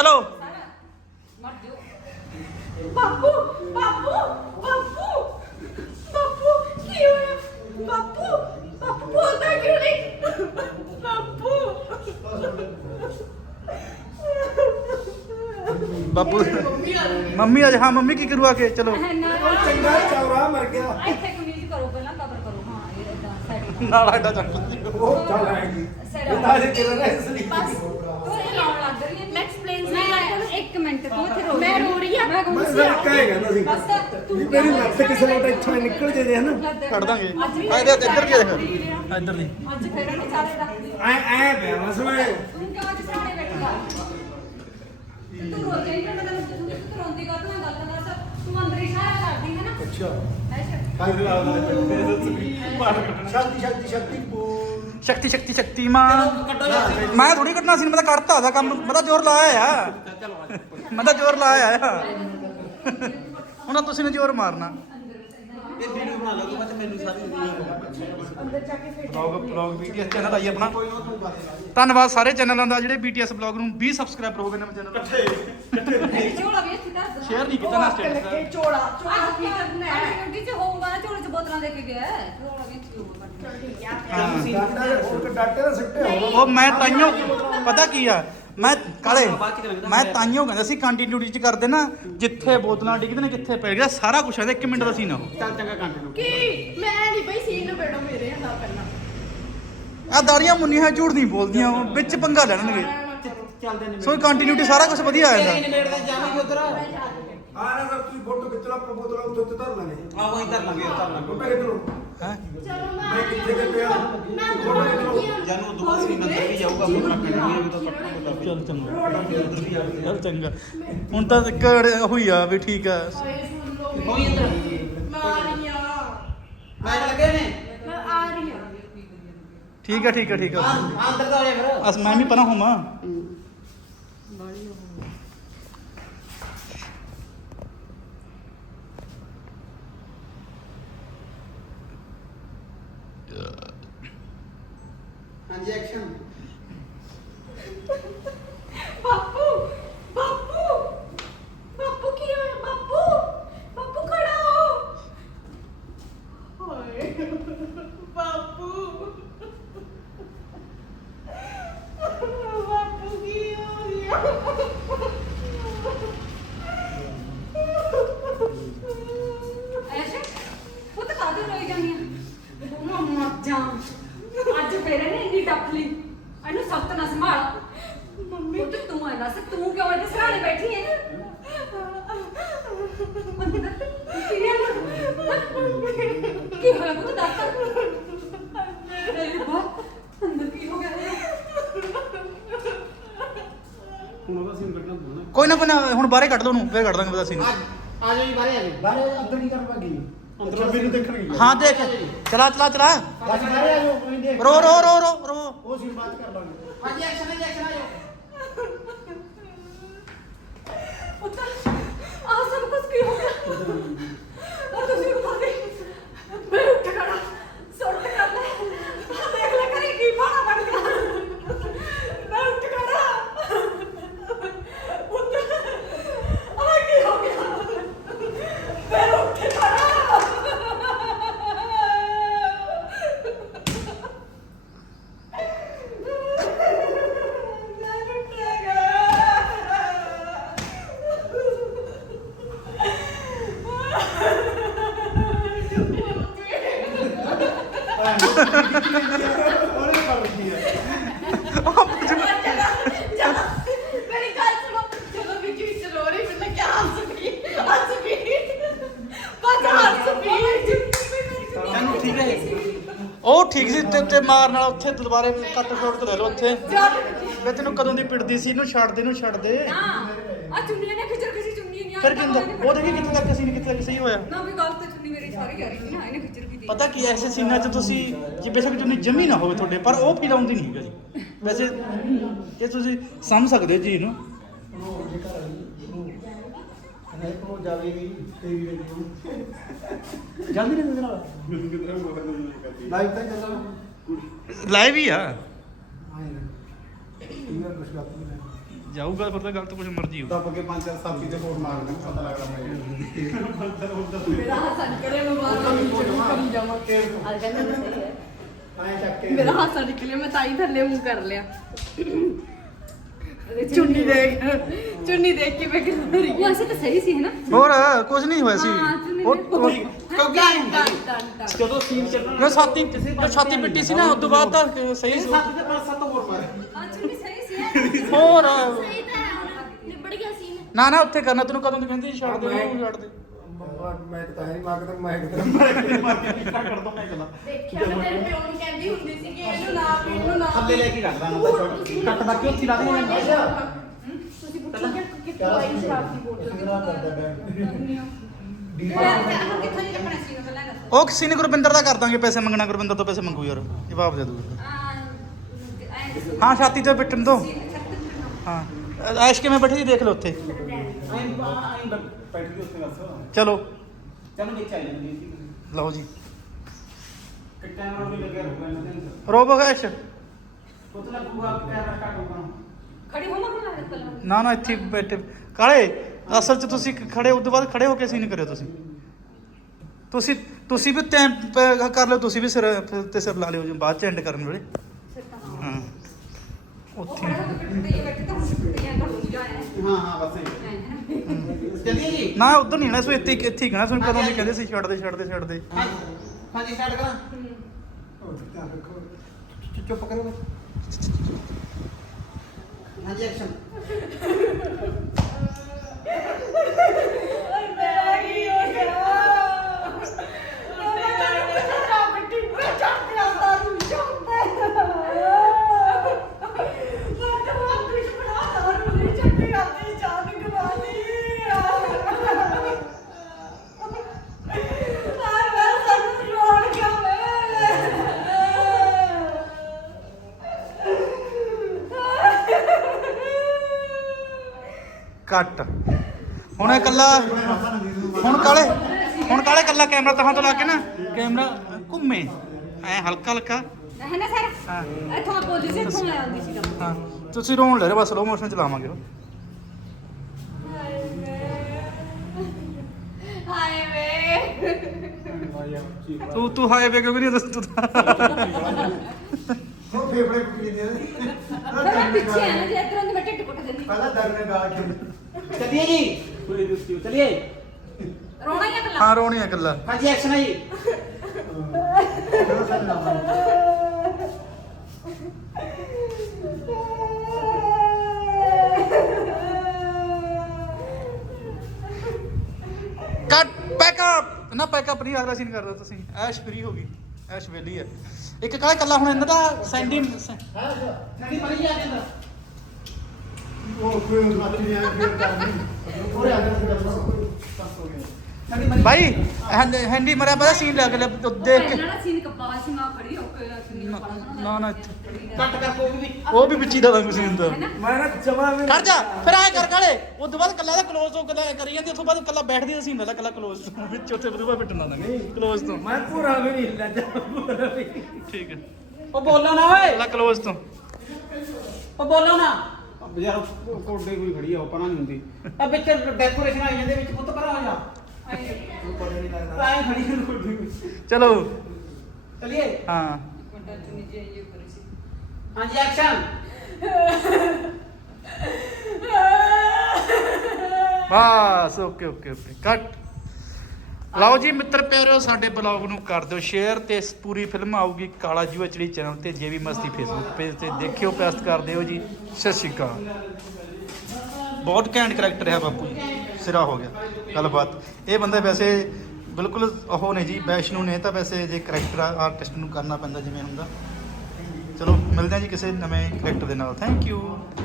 ਚਲੋ। ਮਰ ਜਾਓ ਬਾਪੂ ਬਾਪੂ ਬਾਪੂ ਬਾਪੂ ਕੀ ਹੋਇਆ? ਬਾਪੂ ਬਾਪੂ ਬੋਲਦਾ ਕਿਉਂ ਨਹੀਂ? ਬਾਪੂ। ਬਾਪੂ ਮੰਮੀ ਅੱਜ ਹਾਂ ਮੰਮੀ ਕੀ ਕਰੂ ਆ ਕੇ? ਚਲੋ। ਚੰਗਾ ਚੌਰਾ ਮਰ ਗਿਆ। ਇੱਥੇ ਕਮੀਜ਼ ਕਰੋ ਪਹਿਲਾਂ ਕਵਰ ਕਰੋ। ਹਾਂ ਇਹ ਇਦਾਂ ਸਾਈਡ ਨਾਲ ਆਡਾ ਚੱਕ ਉਹ ਚੱਲ ਆਏਗੀ। ਇਹ ਤਾਂ ਜੇ ਕਿਰਨ ਹੈ ਇਸ ਲਈ ਬਸ ਤੂੰ ਇਹ ਲਾਉਣ ਲੱਗ ਰਹੀ ਹੈ ਮੈਂ ਐਕਸਪਲੇਨ ਮੈਂ ਇੱਕ ਮਿੰਟ ਤੂੰ ਇੱਥੇ ਰੋ ਮੈਂ ਰੋ ਰਹੀ ਆ। ਮੈਂ ਮੈਂ ਫਿਰ ਕਹੇਗਾ ਨਾ ਸੀ ਬਸ ਤੂੰ ਮੇਰੀ ਲੱਤ ਕਿਸੇ ਲੋਟ ਇੱਥੋਂ ਹੀ ਨਿਕਲ ਜੇ ਹੈ ਨਾ ਕੱਢ ਦਾਂਗੇ। ਆ ਇਹਦੇ ਇੱਧਰ ਕੀ ਦੇਖ ਇੱਧਰ ਨਹੀਂ ਅੱਜ ਫੇਰ ਨਹੀਂ ਸਾਰੇ ਰੱਖਦੇ ਐ ਐ ਪਿਆ ਮਸਲਾ ਹੈ ਤੂੰ ਕਿਉਂ ਅੱਜ ਸਾਹਮਣੇ ਬੈਠਾ? ਤੂੰ ਰੋ ਰਹੀ ਹੈ ਮੈਂ ਤੈਨੂੰ ਪੁੱਛੂੰਗੀ ਤੂੰ ਰੋਂਦੀ ਕਾ ਤੂੰ ਗੱਲ ਨਾ ਦੱਸ। ਤੂੰ ਅੰਦਰ ਇਸ਼ਾਰਾ ਕਰਦੀ ਹੈ ਨਾ ਅੱਛਾ ਐਸੇ ਕੱਲ ਲਾ ਦੇ ਸ਼ਕਤੀ ਸ਼ਕਤੀ ਸ਼ਕਤੀ ਬੋਲ ਸ਼ਕਤੀ ਸ਼ਕਤੀ ਸ਼ਕਤੀਮਾਨ ਮੈਂ ਥੋੜੀ ਕੱਟਣਾ ਸੀ ਮੈਂ ਤਾਂ ਕੱਟਤਾ ਉਹਦਾ ਕੰਮ ਮੈਂ ਤਾਂ ਜ਼ੋਰ ਲਾਇਆ ਆ ਮੈਂ ਤਾਂ ਜ਼ੋਰ ਲਾਇਆ ਆ ਹੁਣ ਤੁਸੀਂ ਨੇ ਜ਼ੋਰ ਮਾਰਨਾ ਇਹ ਵੀਡੀਓ ਬਣਾ ਲਓ ਮੈਂ ਤੇ ਮੈਨੂੰ ਸਾਰੀ ਬਲੌਗ ਬਲੌਗ BTS ਚੈਨਲ ਆਈ ਆਪਣਾ ਧੰਨਵਾਦ ਸਾਰੇ ਚੈਨਲਾਂ ਦਾ ਜਿਹੜੇ BTS ਬਲੌਗ ਨੂੰ 20 ਸਬਸਕ੍ਰਾਈਬਰ ਹੋ ਗਏ ਨੇ ਮੇਰੇ ਚੈਨਲ ਤੇ ਝੋਲਾ ਵੀ ਇੱਥੇ ਦੱਸ ਸ਼ੇਅਰ ਨਹੀਂ ਕੀਤਾ ਨਾ ਸਟੇਟਸ ਝੋਲਾ ਝੋਲਾ ਕੀ ਕਰਨਾ ਹੈ ਡਿਊਟੀ ਚ ਹੋਊਗਾ ਨਾ ਝੋਲੇ ਚ ਬੋਤਲਾਂ ਦੇ ਕੇ ਗਿਆ ਹੈ। ਝੋਲਾ ਵੀ ਇੱਥੇ ਹੋਊਗਾ ਡਾਟਾ ਦੇ ਹੋਰ ਡਾਟੇ ਦਾ ਸਿੱਟੇ ਹੋਣਾ ਉਹ ਮੈਂ ਤਾਈਓ ਪਤਾ ਕੀ ਆ? ਮੈਂ ਕਾਲੇ ਮੈਂ ਤਾਈਓ ਕਹਿੰਦਾ ਸੀ ਕੰਟੀਨਿਊਟੀ ਚ ਕਰਦੇ ਨਾ ਜਿੱਥੇ ਬੋਤਲਾਂ ਡਿੱਗਦੇ ਨੇ ਕਿੱਥੇ ਪੈ ਗਿਆ ਸਾਰਾ ਕੁਝ ਇਹਦਾ 1 ਮਿੰਟ ਦਾ ਸੀਨ ਆ ਉਹ। ਚੱਲ ਚੰਗਾ ਕੰਟੀਨਿਊ ਕੀ? ਮੈਂ ਨਹੀਂ ਬਈ ਸੀਨ ਨੂੰ ਬੇੜੋ ਮੇਰੇ ਹੱਥਾਂ ਪਹਿਲਾਂ ਆ ਦਾੜੀਆਂ ਮੁੰਨੀਆਂ ਝੂਠ ਨਹੀਂ ਬੋਲਦੀਆਂ ਉਹ ਵਿੱਚ ਪੰਗਾ ਲੈਣਗੇ। ਚੱਲਦੇ ਨੇ ਸੋ ਕੰਟੀਨਿਊਟੀ ਸਾਰਾ ਕੁਝ ਵਧੀਆ ਆ ਜਾਂਦਾ ਨੇੜੇ ਤੇ ਜਾਵਾਂਗੇ ਉਧਰ ਆ ਨਾ ਸਰ ਤੁਸੀਂ ਫੋਟੋ ਖਿੱਚ ਲਓ ਆਪਾਂ ਬੋਤਲਾਂ ਉੱਥੇ ਉੱਤੇ ਧਰ ਲਾਂਗੇ। ਆਹ ਵਹੀਂ ਧਰ ਲਾਂਗੇ ਧਰ ਲਾਂਗੇ। ਫੋਟੋ ਖਿੱਚ ਲਓ। ਹੈ? ਚਲੋ ਮੈਂ ਮੈਂ ਕਿੱਥੇ ਕਿ ਪਿਆ ਮੈਂ ਫੋਟੋ ਖਿੱਚ ਲਓ। ਜਾਨੂੰ ਉਦੋਂ ਬਾਅਦ ਸੀਨ ਅੰਦਰ ਵੀ ਜਾਊਗਾ ਫਿਰ ਰੱਖਣ ਨਹੀਂ ਵੀ ਤਾਂ ਪੱਕਾ ਪੱਕਾ ਚੱਲ ਚੰਗਾ। ਚੱਲ ਚੰਗਾ। ਹੁਣ ਤਾਂ ਇੱਕ ਹੋਈ ਆ ਵੀ ਠੀਕ ਆ। ਅੰਦਰ? ਮੈਂ ਲੱਗੇ ਨੇ? ਮੈਂ ਰਹੀ ਠੀਕ ਆ ਠੀਕ ਆ ਠੀਕ ਆ। ਆ ਅੰਦਰ ਤਾਂ ਹੋ ਜਾ ਫਿਰ। ਅਸ ਮੈਂ ਵੀ ਪਰਾਂ ਹੋਵਾਂ। ਹਾਂਜੀ ਐਕਸ਼ਨ ਬਾਪੂ ਬਾਪੂ ਬਾਪੂ ਕੀ ਹੋਇਆ ਬਾਪੂ ਬਾਪੂ ਖੜਾ ਹੋ ਹਾਏ ਬਾਪੂ ਬਾਪੂ ਕੀ ਹੋ ਗਿਆ ਐਸੇ ਉਹ ਤਾਂ ਕਾਹਦੇ ਰੋਈ ਜਾਂਦੀ ਆ ਉਹ ਮਰ ਜਾ ਅੱਜ ਫੇਰ ਇਹਨੇ ਇੰਨੀ ਡੱਪ ਲਈ ਇਹਨੂੰ ਸਖਤ ਨਾ ਸੰਭਾਲ ਮੰਮੀ। ਉਹ ਤੇ ਤੂੰ ਆ ਦੱਸ ਤੂੰ ਕਿਉਂ ਇਹਦੇ ਸਹਾਰੇ ਬੈਠੀ ਹੈ ਕੀ ਹੋਇਆ ਪੁੱਤ ਦੱਸ। ਅਰੇ ਰੱਬਾ ਅੰਦਰ ਕੀ ਹੋ ਗਿਆ ਕੋਈ ਨਾ ਕੋਈ ਨਾ ਹੁਣ ਬਾਹਰੇ ਕੱਢ ਲਓ ਨੂੰ ਫੇਰ ਕੱਢ ਦਾਂਗੇ ਬਤਾ ਸੀਨ ਆ ਆ ਜਾਓ ਜੀ ਬਾਹਰ ਆ ਜਾਓ। ਬਾਰੇ ਅੰਦਰ ਨਹੀਂ ਕਰ ਪਾਗੀ ਅੰਦਰ ਮੈਨੂੰ ਦੇਖਣਗੇ ਹਾਂ ਦੇਖ। ਚਲਾ ਚਲਾ ਚਲਾ। ਬਸ ਬਾਰੇ ਆ ਜਾਓ ਕੋਈ ਦੇਖ। ਰੋ ਰੋ ਰੋ ਰੋ ਰੋ। ਉਹ ਸੀ ਬਾਤ ਕਰ ਲਾਂਗੇ। ਹਾਂਜੀ ਐਕਸ਼ਨ ਹੈ ਐਕਸ਼ਨ ਆ ਜਾਓ ਪੁੱਤ ਆਹ ਸਭ ਕੁਝ ਕੀ ਹੋ ਗਿਆ ਉਹ ਤੁਸੀਂ ਉਠਾ ਦੇ ਮੈਂ ਉੱਠ ਖੜਾ ਸੁੱਟ ਕਰ ਲੈ ਆਹ ਦੇਖ ਲੈ ਕਰੇ ਕੀ ਬਾਣਾ ਬਣ ਗਿਆ ਮੈਂ ਉੱਠ ਖੜਾ ਪੁੱਤ ਆਹ ਕੀ ਹੋ ਗਿਆ ਮੈਂ ਉੱਠ ਖੜਾ ਮੈਂ ਉਹਨੇ ਕਰ ਰੱਖੀ ਹੈ ਮੇਰੀ ਗੱਲ ਸੁਣੋ ਜਦੋਂ ਵਿੱਚ ਵਿੱਚ ਰੋ ਰਹੀ ਮੈਂ ਕਿਹਾ ਹੱਸ ਪਈ ਹੱਸ ਪਈ ਬਸ ਹੱਸ ਪਈ ਤੈਨੂੰ ਠੀਕ ਹੈ ਉਹ ਠੀਕ ਸੀ ਤੇ ਤੇ ਮਾਰਨ ਵਾਲਾ ਉੱਥੇ ਦੁਬਾਰੇ ਕੱਟ ਸ਼ੋਟ ਤੇ ਲੈ ਲਓ ਉੱਥੇ। ਵੇ ਤੈਨੂੰ ਕਦੋਂ ਦੀ ਪਿੜਦੀ ਸੀ ਇਹਨੂੰ ਛੱਡ ਦੇ ਇਹਨੂੰ ਛੱਡ ਦੇ। ਆ ਚੁੰਨੀਆਂ ਨੇ ਖਿਚਰ ਖਿਚੀ ਚੁੰਨੀ ਨਹੀਂ ਫਿਰ ਕਿੰਦਾ ਉਹ ਦੇਖੀ ਕਿੱਥੇ ਤੱਕ ਸੀ ਕਿੱਥੇ ਤੱਕ ਸਹੀ ਹੋਇਆ? ਨਾ ਵੀ ਗੱਲ ਪਤਾ ਕੀ ਐ, ਐਸੇ ਸੀਨਾਂ 'ਚ ਤੁਸੀਂ ਜੇ ਬੇਸ਼ੱਕ ਜੁਨੀ ਜਮੀ ਨਾ ਹੋਵੇ ਤੁਹਾਡੇ ਪਰ ਉਹ ਫੀਲ ਆਉਂਦੀ ਨਹੀਂ ਹੈਗਾ। ਜੀ ਵੈਸੇ ਇਹ ਤੁਸੀਂ ਸਮਝ ਸਕਦੇ ਹੋ ਜੀ ਨੂੰ। ਨਹੀਂ ਕੋ ਜਾਵੇਗੀ ਤੇਰੀ ਵੇਗੀ ਜਲਦੀ ਨਹੀਂ ਮੇਰੇ ਨਾਲ? ਲਾਈਵ ਤਾਂ ਚੱਲਣਾ। ਲਾਈਵ ਹੀ ਆ। ਆਏ ਇਹ ਕੁਛ ਗੱਲ ਨਹੀਂ। ਜਾਊਗਾ ਫਿਰ ਤਾਂ ਗਲਤ ਕੁਝ ਮਰਜ਼ੀ ਹੋਊ ਦੱਬ ਕੇ ਪੰਜ ਚਾਰ ਸਾਥੀ ਤੇ ਫੋਨ ਮਾਰ ਦੇ ਪਤਾ ਲੱਗਦਾ ਮੈਂ ਮੇਰਾ ਹੱਸਣ ਕਰੇ ਮੈਂ ਬਾਹਰ ਨੂੰ ਨੀਚੇ ਕਰੀ ਜਾਵਾਂ ਆ ਕਹਿੰਦਾ ਤਾਂ ਸਹੀ ਹੈ ਐਂ ਚੱਕ ਕੇ ਮੇਰਾ ਹਾਸਾ ਨਿਕਲਿਆ ਮੈਂ ਤਾਂ ਹੀ ਥੱਲੇ ਮੂੰਹ ਕਰ ਲਿਆ ਚੁੰਨੀ ਦੇਖ ਚੁੰਨੀ ਦੇਖ ਕੇ ਮੈਂ ਕਿਹਾ ਉਹ ਐਸੇ ਤਾਂ ਸਹੀ ਸੀ ਹੈ ਨਾ ਹੋਰ ਕੁਝ ਨਹੀਂ ਹੋਇਆ ਸੀ ਹਾਂ ਚੁੰਨੀ ਉਹ- ਦੇਖ ਉਹ- ਕਿਉਂਕਿ ਟਨ ਟਨ ਟਨ ਜਦੋਂ ਸੀਨ ਚੱਲਣਾ ਜੋ ਛਾਤੀ ਜੋ ਛਾਤੀ ਪਿੱਟੀ ਸੀ ਨਾ ਉਸ ਤੋਂ ਬਾਅਦ ਤਾਂ ਸਹੀ ਸੀ ਸਾਥੀ ਤੇ ਪੰਜ ਸੱਤ ਹੋਰ ਮਾਰੇ ਆ ਚੁੰਨੀ ਸਹੀ ਸੀ ਹੈ ਹੋਰ। ਸਹੀ ਤਾਂ ਹੈ ਹੁਣ ਨਿਬੜ ਗਿਆ ਸੀਨ ਨਾ ਨਾ ਉੱਥੇ ਕਰਨਾ ਤੈਨੂੰ ਕਦੋਂ ਦੀ ਕਹਿੰਦੀ ਸੀ, ਛੱਡ ਦੇ ਉਹਨੂੰ ਛੱਡ ਦੇ। ਮੈਂ ਤਾਂ ਨਹੀਂ ਮੰਗਦਾ ਮੈਂ ਮੈਂ ਦੇਖਿਆ ਮੈਂ ਤੇਰੇ ਪਿਓ ਨੂੰ ਕਹਿੰਦੀ ਹੁੰਦੀ ਸੀ ਕਿ ਇਹਨੂੰ ਨਾ ਪੀ ਇਹਨੂੰ ਨਾ ਥੱਲੇ ਲੈ ਕੇ ਰੱਖਦਾ ਨਾ ਕੱਟ ਬਾਕੀ ਉੱਥੇ ਲਾ ਦੇ ਤੁਸੀਂ ਪੁੱਛੋਗੇ ਕਿ ਕਿਉਂ ਆਈ ਸ਼ਰਾਬ ਦੀ ਬੋਤਲ? ਕਿਹੜਾ ਕਰਦਾ ਬੈਠ ਹੁਣ ਕਿੱਥੋਂ ਨਹੀਂ ਰੱਖਣਾ ਸੀ ਪਹਿਲਾਂ ਦੱਸ। ਉਹ ਕਿਸੇ ਨੇ ਗੁਰਵਿੰਦਰ ਦਾ ਕਰ ਦਾਂਗੇ ਪੈਸੇ ਮੰਗਣਾ ਗੁਰਵਿੰਦਰ ਤੋਂ ਪੈਸੇ ਮੰਗੂ ਯਾਰ ਜਵਾਬ ਦੇ ਦੂਗਾ ਹਾਂ ਛਾਤੀ ਤੇ ਪਿੱਟਣ ਤੋਂ ਹਾਂ। ਐਸ਼ ਕਿਵੇਂ ਬੈਠੀ ਸੀ? ਦੇਖ ਲਓ ਉੱਥੇ। ਆਈ ਆਈ ਬੈਠ ਕੇ ਉੱਥੇ ਬਸ ਚਲੋ। ਚਲੋ ਵਿੱਚ ਆਈ ਜਾਂਦੀ ਸੀ ਲਓ ਜੀ। ਰੋਬੋ ਐਸ਼। ਖੜੀ ਹੋਵਾਂ ਕਿ ਨਾ ਪਹਿਲਾਂ ਨਾ ਨਾ ਇੱਥੇ ਹੀ ਬੈਠੇ। ਕਾਲੇ ਅਸਲ 'ਚ ਤੁਸੀਂ ਖੜੇ ਤੋਂ ਬਾਅਦ ਖੜੇ ਹੋ ਕੇ ਸੀਨ ਕਰਿਓ ਤੁਸੀਂ। ਤੁਸੀਂ ਤੁਸੀਂ ਵੀ ਟਾਈਮ ਕਰ ਲਿਓ ਤੁਸੀਂ ਵੀ ਸਿਰ ਤੇ ਸਿਰ ਲਾ ਲਿਓ ਜੀ ਬਾਅਦ ਚ ਐਂਡ ਕਰਨ ਵੇਲੇ। ਹਾਂ। ਉੱਥੇ। ਹਾਂ ਹਾਂ ਬਸ ਇਹ ਚੱਲੀਏ ਜੀ? ਨਾ ਉਧਰ ਨਹੀਂ ਨਾ ਸੋ ਇੱਥੇ ਹੀ- ਇੱਥੇ ਹੀ ਕਹਿਣਾ ਸੁਣ ਕਦੋਂ ਦੀ ਕਹਿੰਦੇ ਸੀ ਛੱਡ ਦੇ ਛੱਡ ਦੇ ਛੱਡ ਦੇ। ਹਾਂ ਹਾਂਜੀ ਸਟਾਰਟ ਕਰਾਂ। ਚੁੱਪ ਕਰੋ। ਹਾਂਜੀ ਐਕਸ਼ਨ ਕੱਟ ਹੁਣ ਇਹ ਇਕੱਲਾ ਹੁਣ ਕਾਲੇ ਹੁਣ ਕਾਲੇ ਇਕੱਲਾ ਕੈਮਰਾ ਤਹਾਂ ਤੋਂ ਲਾ ਕੇ ਨਾ ਕੈਮਰਾ ਘੁੰਮੇ। ਐ ਹਲਕਾ ਹਲਕਾ। ਹੈ ਨਾ ਸਰ? ਹਾਂ। ਇੱਥੋਂ ਆ ਪੋਜੀ ਸੀ ਇੱਥੋਂ ਆਇਆ ਹੁੰਦੀ ਸੀ ਹਾਂ। ਤੁਸੀਂ ਰੋਣ ਲੈ ਰਹੇ ਬਸ ਸਲੋ ਮੋਸ਼ਨ ਚਲਾਵਾਂਗੇ ਉਹ। ਹਾਏ ਵੇ। ਤੂੰ ਤੂੰ ਹਾਏ ਵੇ ਕਿਉਂ ਨਹੀਂ ਦੱਸ ਤੂੰ ਤਾਂ। ਉਹ ਫੇਫੜੇ ਕੁੱਟੀ ਦੇ। ਮੈਂ ਪਿੱਛੇ ਆ ਨਾ ਜੇ ਦਿੰਦੀ ਪਹਿਲਾਂ ਦਰ ਨੇ ਗਾ ਕੇ ਚੱਲੀਏ ਜੀ। ਪੂਰੀ ਦੁਸਤੀ ਚੱਲੀਏ। ਰੋਣਾ ਹੀ ਆ ਰੋਣੀ ਹੈ ਇਕੱਲਾ। ਹਾਂਜੀ ਐਕਸ਼ਨ ਹੈ ਜੀ। ਕੱਟ ਪੈਕਅਪ ਨਾ ਪੈਕਅਪ ਨਹੀਂ ਅਗਲਾ ਸੀਨ ਕਰਦਾ ਤੁਸੀਂ। ਐਸ਼ ਫਰੀ ਹੋ ਗਈ। ਐਸ਼ ਵੇਲੀ ਹੈ ਇੱਕ ਕਾਲੇ ਕੱਲਾ ਹੁਣ ਇਹਨਾਂ ਦਾ ਸੈਂਡੀ ਸਾਡੀ ਮਰੀ ਜਾ ਜਾਂਦਾ? ਉਹ ਕੋਈ ਮਾਤੀ ਨਹੀਂ ਆ ਫਿਰ ਕਰਨੀ ਉਹਰੇ ਆ ਗਿਆ ਸੀ ਬਸ ਹੋ ਗਿਆ ਸਾਡੀ ਮਰੀ ਭਾਈ ਹੈਂਡੀ- ਹੈਂਡੀ ਮਰਿਆ ਪਤਾ ਸੀਨ ਲੱਗ ਦੇਖ ਕੇ। ਨਾ ਸੀਨ ਕੱਪਾ ਸੀ ਮੈਂ ਖੜੀ ਹੋ ਕੇ ਨਾ ਨਾ। ਕੱਟ ਕਰ ਕੋਈ ਵੀ ਉਹ ਵੀ ਵਿੱਚੀ ਦਾ ਵਾਂਗੂ ਸੀਨ ਤਾਂ ਮੈਂ ਨਾ ਜਮਾ ਵੀ ਕਰ ਜਾ ਫਿਰ ਐ ਕਰ ਕਾਲੇ। ਉਹ ਤੋਂ ਬਾਅਦ ਕੱਲਾ ਦਾ ਕਲੋਜ਼ ਤੋਂ ਕੱਲਾ ਕਰੀ ਜਾਂਦੀ ਉਸ ਤੋਂ ਬਾਅਦ ਕੱਲਾ ਬੈਠਦੀ ਦਾ ਸੀਨ ਦਾ ਕੱਲਾ ਕਲੋਜ਼ ਤੋਂ ਵਿੱਚ ਉੱਥੇ ਬਦੂਆ ਪਿੱਟਣਾ ਨਾ ਕਲੋਜ਼ ਤੋਂ। ਮੈਂ ਪੂਰਾ ਵੀ ਨਹੀਂ ਹਿੱਲਾ ਜਾ ਪੂਰਾ ਵੀ। ਠੀਕ ਹੈ। ਉਹ ਬੋਲੋ ਨਾ ਓਏ। ਕੱਲਾ ਕਲੋਜ਼ ਤੋਂ। ਉਹ ਬੋਲੋ ਨਾ। ਯਾਰ ਉਹ ਕੋਡੇ ਕੋਈ ਖੜੀ ਆ ਉਹ ਪਰਾਂ ਨਹੀਂ ਹੁੰਦੀ। ਆ ਵਿੱਚ ਡੈਕੋਰੇਸ਼ਨ ਆਈ ਜਾਂਦੇ ਵਿੱਚ ਪੁੱਤ ਪਰਾਂ ਹੋ ਜਾ। ਪਤਾ ਨਹੀਂ। ਲੱਗਦਾ ਆਏ ਖੜੀ ਨੂੰ ਕੋਡੇ। ਕੋਈ ਚਲੋ। ਚੱਲੀਏ? ਹਾਂ। ਵੱਡਾ ਚੁੰਨੀ ਜੀ ਇਹ ਕਰੀ ਸੀ ਹਾਂਜੀ ਐਕਸ਼ਨ ਬਸ ਓਕੇ ਓਕੇ ਓਕੇ। ਕੱਟ। ਲਓ ਜੀ ਮਿੱਤਰ ਪਿਆਰਿਓ, ਸਾਡੇ ਬਲੌਗ ਨੂੰ ਕਰ ਦਿਓ ਸ਼ੇਅਰ ਤੇ ਇਸ ਪੂਰੀ ਫਿਲਮ ਆਊਗੀ ਕਾਲਾ ਜੂਆ ਚੜੀ ਚੈਨਲ ਤੇ, ਜੇ ਵੀ ਮਸਤੀ ਫੇਸਬੁੱਕ ਪੇਜ ਤੇ ਦੇਖਿਓ ਪੋਸਟ ਕਰ ਦਿਓ ਜੀ। ਸਤਿ ਸ਼੍ਰੀ ਅਕਾਲ। ਬਹੁਤ ਘੈਂਟ ਕਰੈਕਟਰ ਹੈ ਬਾਪੂ ਜੀ। ਸਿਰਾ ਹੋ ਗਿਆ। ਗੱਲਬਾਤ। ਇਹ ਬੰਦਾ ਵੈਸੇ ਬਿਲਕੁਲ ਉਹ ਨੇ ਜੀ, ਵੈਸ਼ਨੂ ਨੇ ਤਾਂ ਵੈਸੇ ਜੇ ਕਰੈਕਟਰ ਆਰਟਿਸਟ ਨੂੰ ਕਰਨਾ ਪੈਂਦਾ ਜਿਵੇਂ ਹੁੰਦਾ। ਚਲੋ, ਮਿਲਦੇ ਹਾਂ ਜੀ ਕਿਸੇ ਨਵੇਂ ਕਰੈਕਟਰ ਦੇ ਨਾਲ। Thank you